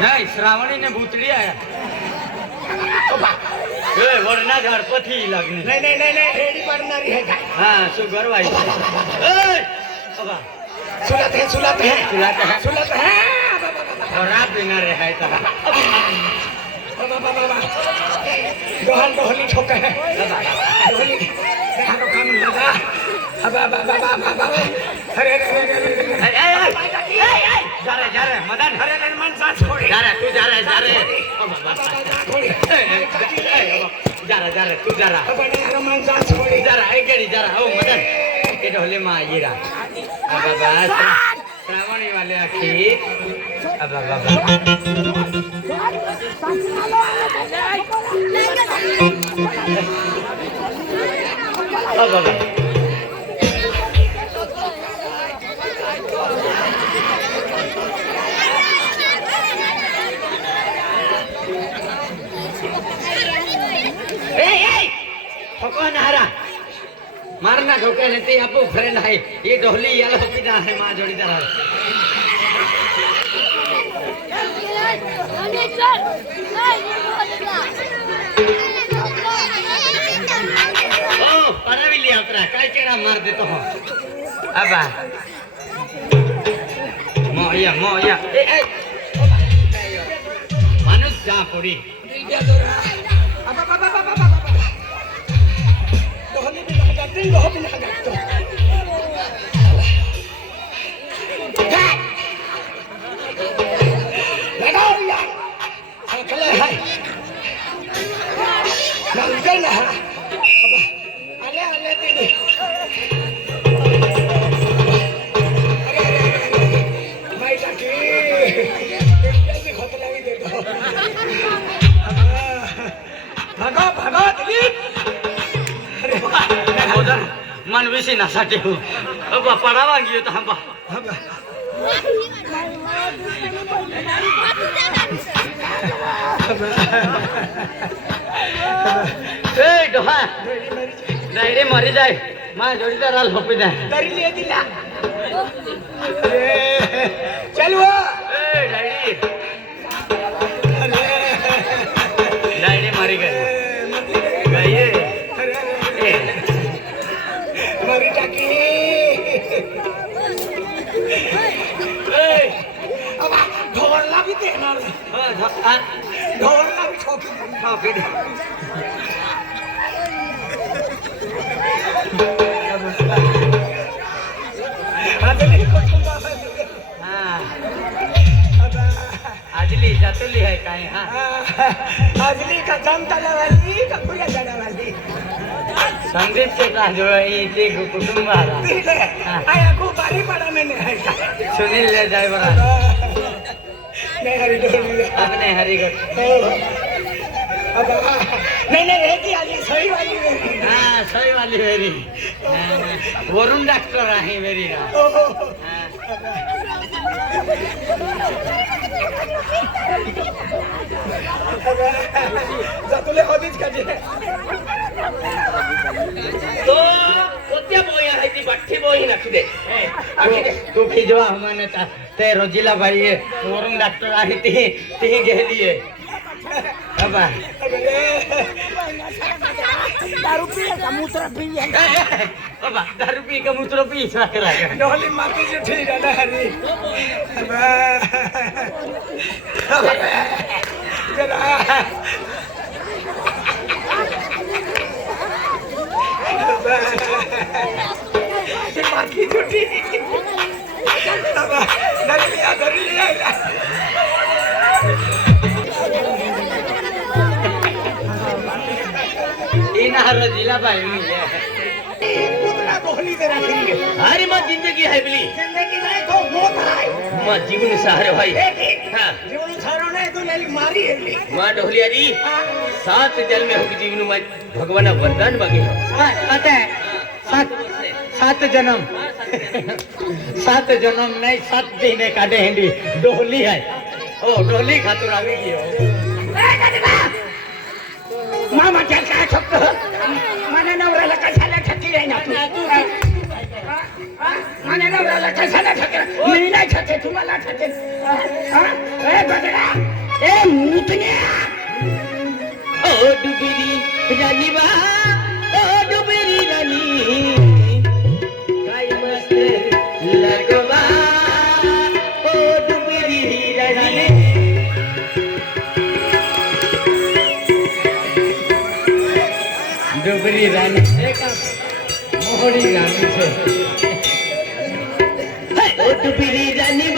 નહીં શ્રાવણી ને ભૂતડી આયા. એ વરના ઝાડ પછી લાગણી નહીં નહીં નહીં નહીં રેડી પાડનારી હે હા શું કરવાય? એ અબા. સુલત હે સુલત હે સુલત હે. સુલત હે ખરાબ બિના રે હાય તા. બાબા બાબા બાબા દોહલ દોહલી ઠોકે હે. દોહલી દેહાનો કામ લગા અબા બાબા બાબા બાબા અરે અરે અરે અરે જ્યારે જ્યારે મદન. ઘરે લઈને મન સાથ છોડી જ્યારે તું શ્રાવણી વાલે આખી. ठोको मारना फ्रेंड है ये डोली यालो पिता है जोड़ी ओ परविली यात्रा काय केरा मार देतो हो अबा मोया मोया ए ए जा पड़ी Nothing go open like that. Hãy subscribe cho kênh Ghiền Mì Gõ Để không bỏ lỡ những video hấp dẫn मन विसीनासाठी पडावा घेऊ थांबा ए, डोहा। नाही रे मरी जाय मा जोडीदाराला तो झोपी जाय तरी लिहि दिला। चल दौड़ना भी शौकीन शौकीन अजली जतली है। कहीं हाँ। अजली का जनता वाली का पूरा जड़ा वाली संदीप से कहा जो ये के कुटुंब आ रहा है। आया को बारी पड़ा मैंने सुनील ले जाए बड़ा नहीं हरी डोली अब नहीं हरी अब नहीं नहीं रहेगी आगे सही वाली मेरी हाँ सही वाली मेरी वरुण डॉक्टर आहे मेरी तुले हॉबीज का तो કોઈ નાખી દે તું ખીજવા હમને તે રોજીલા ભાઈએ મોરમ ડાક્ટર આવી તી તી ગેલીએ બાબા દારૂ પી કમૂત્ર પી બાબા દારૂ પી કમૂત્ર પી સાકરા ડોલી માતી જે ઠીક દાદા હરી જરા Yeah. Lagi judi. Dari dia, dari dia. એના રજીલાભાઈ એમની હારી માં જિંદગી હે પેલી જિંદગી નહીં તો મોત હાય માં જીવન સહારે હોય હા જીવન સહારો નહીં તો લેલી મારી એલી માં ડોહલિયારી સાત જન્મે હું જીવન માં ભગવાન વરદાન માગે હા પતા સાત सात जन्म. सात जन्म नाही सात दिन काढे हेंडी. डोली है ओ हो, डोली खातून आम्ही घेऊ मामा त्या काय फक्त माझ्या नवऱ्याला कशाला ठकी आहे ना तू? माझ्या नवऱ्याला कशाला ठकेल मी नाही ठके तुम्हाला ठकेल Tu vida ni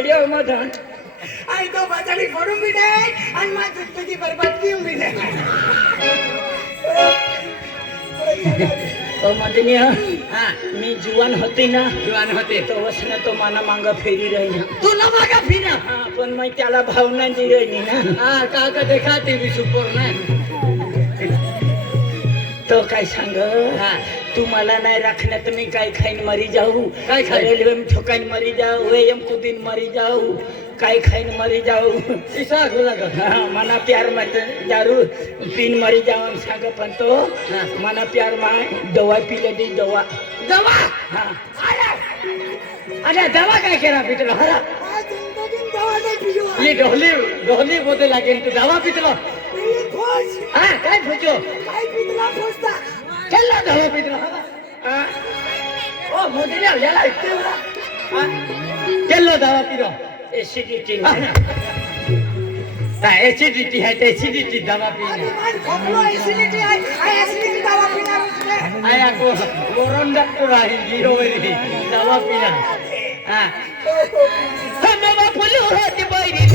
व्हिडिओ मधून. आणि तो बाजारी फोडून बी नाही आणि माझी तुझी बरबाद घेऊन बी नाही. हा मी जीवन होती ना. जीवन होते. तो वसन तो माना मांग फेरी रही ना तुला माग ना पण मी त्याला भावना दिली ना. हा का का देखा ते सुपर तो काय सांग? हा. तू मला नाही राखण्यात मी काय खाईन मरी जाऊ. काय खा रेल्वे ठोकाईन मरी जाऊ. एम कुदीन मरी जाऊ. काय खाईन मरी जाऊ. मना प्यार मत जारू. पीन मरी जाऊ सांग पण तो मना प्यार मा दवा पिले दी दवा. दवा? अरे! दवा काय केला पिटलो हरा. ये डोली डोली बोलते लागेल तू. दवा पिटलो काय फुजो ढवा पित्र ओ मोदी ने याला इतने बड़ा चलो दवा पिरो एसिडिटी है ना एसिडिटी है तो एसिडिटी दवा पीना एसिडिटी है एसिडिटी दवा पीना आया को मोरन डॉक्टर है जीरो दवा पीना हां हम बाबा फुल होते बैरी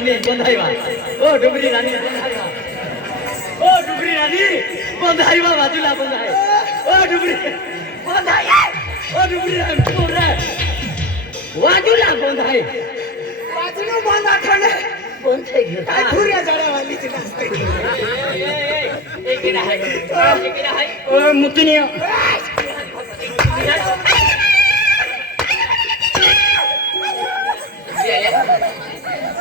राणी बंधाईवा ओ डुबरी राणी. ओ डुबरी राणी. बंधाईवा बाजूला बंधाय ओ डुबरी. बंधाय ओ डुबरी राणी बंधाय बाजूला बंधाय बाजूला बंद आठवणे कोणते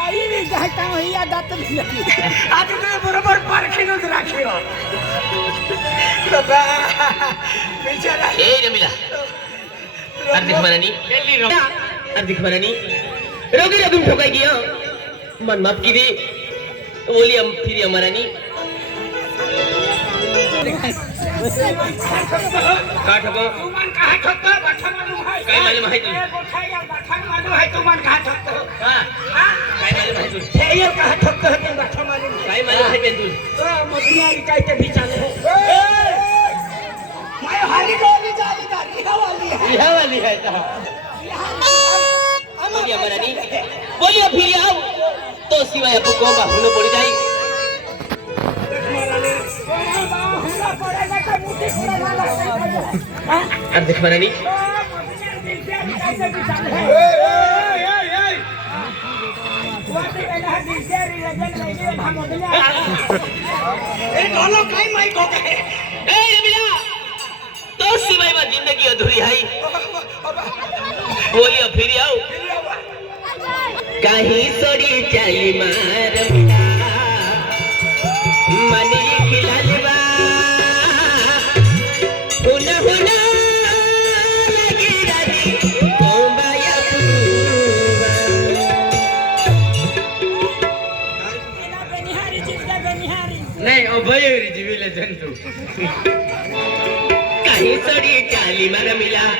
आई भी कहता हुई या दत्त भी लगी आज तो ये बराबर पारखी नुद रखी हो। बाबा बेचारा ए रमीला। अर्धिक नहीं जल्दी रो। अर्धिक मरनी। रोगी रगुम ठोकाई गया मन माफ़ की दे। बोली हम फिर हमारा नहीं काट को। ठोकतो बाठा मालूम है काय मालूम है तुला? ए, गोठाया बाठा मालूम है तू मन का ठोकतो हा हा काय मालूम आहे तुला हे ये का ठोकतो ते बाठा मालूम है काय मालूम आहे बे तुला तो मधुमारी काय ते बिचारे मैं हाली डोली जाली का रिहा वाली है रिहा वाली है कहा बोलिया मरानी बोलिया फिर आओ तो सिवाय आपको कोंबा होने पड़ लगता है अब देख मरानी दोनों कई माइक हो गए ए रबिला तो सिवाय में जिंदगी अधूरी है बोलिया फिर आओ कहीं सोड़ी चाली मार मिला काही चढी चाली मरमिला.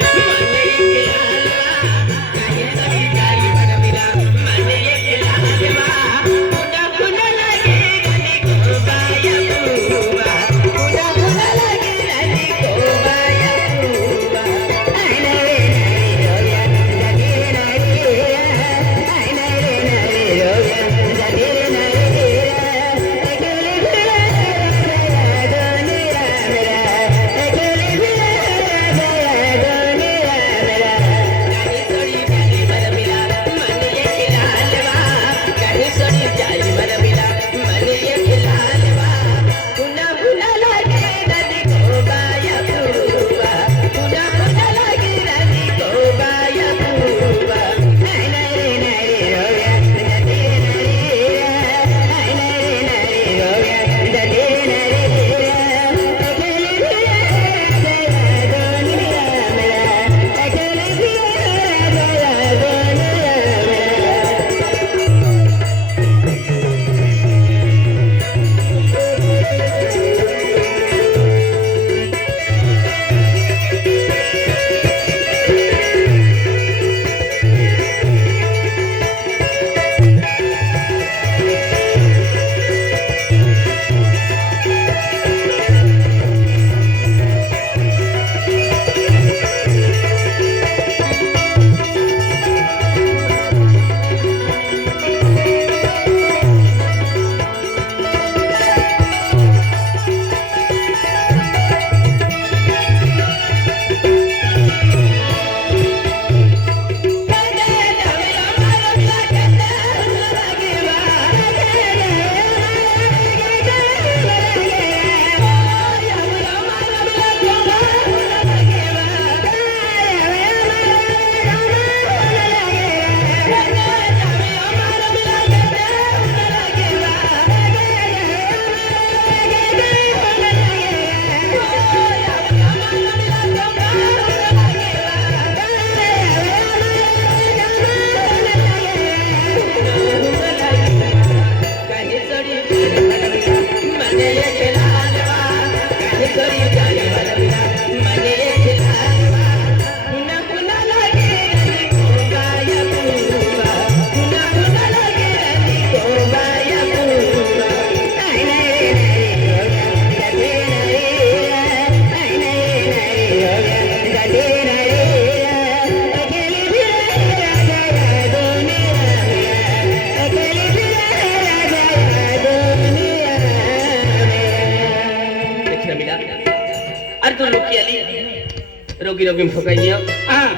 रोगी रोगी में फकाई दिया हाँ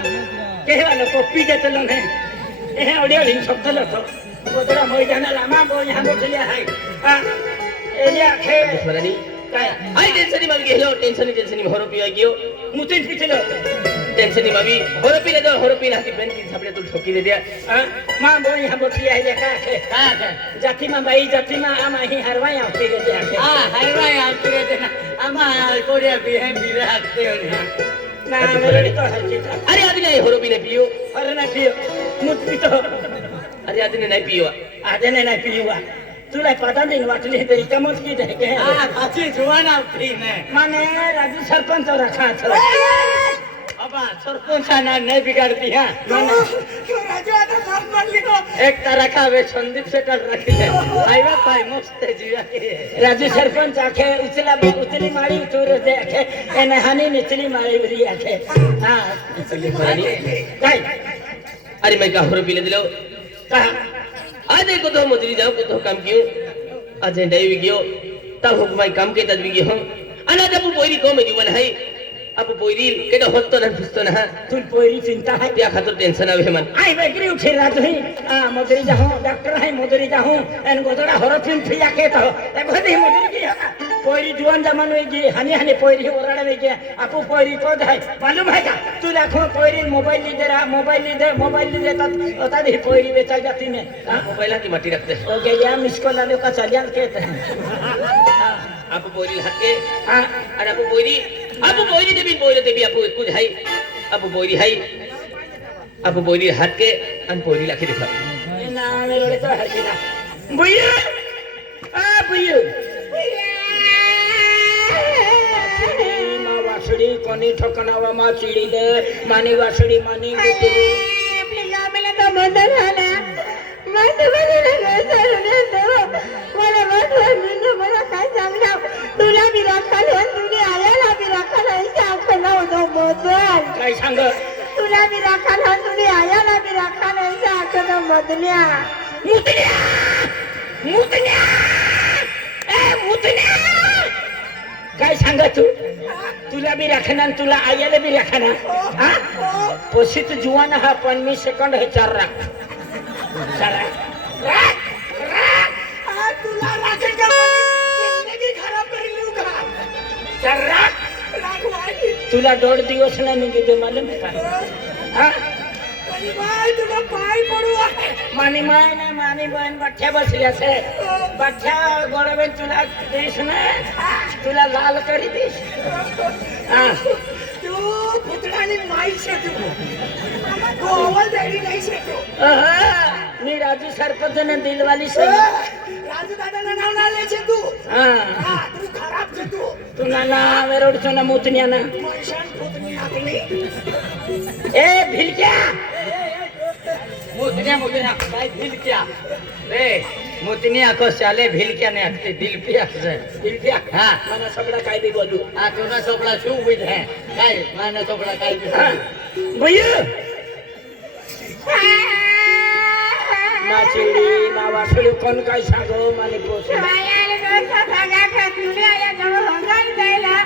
केहवा लोग पी देते लोग हैं ये ओडियो लिंग सब चलो तो वो तेरा मोई जाना लामा वो यहाँ बोल लिया है हाँ ये लिया खे स्मरणी आई टेंशन मत गेलो टेंशन टेंशन होरो पिया गियो मुझे पीछे लो टेंशन बाबी होरो पी ले दो होरो पी लाती बेन की छपड़े तू ठोकी दे दिया हाँ माँ वो यहाँ बोल लिया है ये का खे कहा था जाति माँ भाई जाति माँ आमा ही हरवा यहाँ पी देते हैं हाँ हरवा आप कहते ना अम्मा कोरिया भी है भी रखते हो ना ना मेरे तो हर અરે આજને હોરોબીને પીયો અરે ના પીયો હું પીતો. અરે આજને ના પીયો આજે ને ના પીયો તુલા પાતા દઈને વાટલી દે કમ જ કી દે કે હા પાછી જુવાન આવતી ને મને રાજુ સરપંચ રખા છો બાબા સરપંચાના ને બિગાડતી હા? એક તારા હવે સંદીપ શેટર રાખી લે આવ્યા ભાઈ મસ્ત જીવ્યા રાજુ સરપંચ આખે ઉચલા ઉચલી મારી ઉતરે છે આખે. એને હાની નીચલી મારી બધી આખે. હા. ઉચલી મારી? ભાઈ અરે મેં કહું રૂપી લે દિલો. આજે કતો મજરી જાઉં કતો કામ કયો આજે ડાઈવી ગયો. તા હું મારી કામ કે તજવી ગયો અને આજે હું પોઈરી જીવન હૈ. कियो आज डे भी गयो तब हुक मैं काम के तद भी गयो अना जब पोरी को में जीवन है अब पोरी केडो होतो ना फुसतो ना तुल पोरी चिंता है त्या खातर टेंशन आवे मन आई बेकरी उठी रात हुई आ मदरी जाहूं डॉक्टर है मदरी जाहूं एन गोदड़ा हरफिन फिया के तो ए भदी मदरी की है पोरी जुआन जमान में की हनी हनी पोरी ओरड़ा में के आपू पोरी को है मालूम है का तू देखो पोरी मोबाइल ली दे रहा मोबाइल ली दे मोबाइल ली दे तो होता नहीं पोरी बेचा जाती में हाँ? मोबाइल की माटी रखते ओ गया मिसको लालो का चलिया कहते हैं आप पोरी हाथ के हाँ আবু বৈরী দেবী বৈরী দেবী আপু একু হাই আবু বৈরী, হাই। আবু বৈরীর হাতকে আন বৈরী লাখি দেখা বইয়ে আ বইয়ে बदल. काय सांग? तुला मी राखा ना तुला आयाला मी राखा नाही आखन मधल्या काय सांग तू? तुला बी राखना तुला आयाला बी राखना हो, हा हो. पोषित जुवान हा पण मी सेकंड हे चार राख. तुला खराब का चार राख! तुला दोन दिवस नाही हा बाय तुला पाय पडू मानी माय नाही मानी बहीण बठ्ठ्या बसली असे. बठ्ठ्या गोडबेन तुला देश ना? तुला लाल करी देश. तू पुतळाने नाही शकतो तू अव्वल द्यायला नाही शकतो मी राजू सरपंच दिलवाली राजू दादाला नाव तू हा. तू तू तुला ना वेरोडचो ना मुतन्या ना ए भिलक्या! भाई दिल क्या रे मुतनिया को साले भिल क्या नहीं हटती दिल पे अक्सर भिलक्या? हा। मला सगळं काय बी बोलू शू है। काय माने सोपड़ा काय हा। भैया! ना चिडी ना वासळी कोण काय सांगो माने कसा धागा घातून जवळ होणार जायला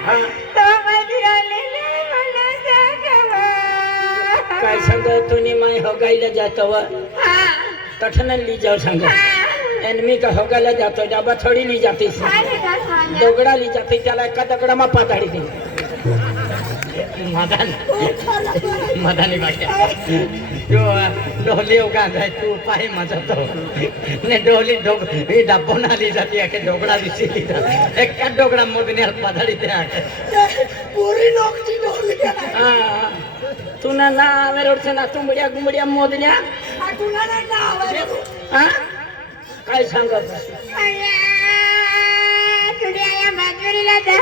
तो माझी आलेला मला सांगावा काय सांग तुम्ही माय होगायला जातो तठनल्ली जाऊ सांग. आणि मी का होगायला जातो डाबा थोडी ली जाते दगडाली जाते त्याला एका दगडा मा पाताडी दिली मदन मदनी बाक्या जो डोली उगा जाय तू पाय मजा तो ने डोली डोग ही डब्बो ना ली जाती है के डोगड़ा दिसी ली जाती एक का डोगड़ा मुदनिया पधाड़ी ते आके पुरी नोकची डोली हा तुना ना वेरोडचं ना तुंबड्या गुंबड्या मोदल्या तुला नाही नाव आहे तू हा काय सांगत कोंबडीला पिल्लू झाली लिंगी जायली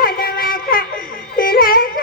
साखला तो मोदल्या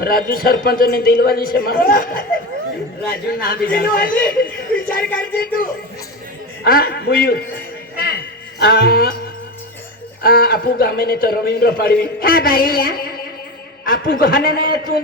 રાજુ સરપંચ ને દિલવાલી છે રાજુ ના વિચાર કરજે તું. હા બોયું આપુ ગામે ને તો રવિન્દ્ર પાડવી. હા ભાઈ આપુ ગાને ને તું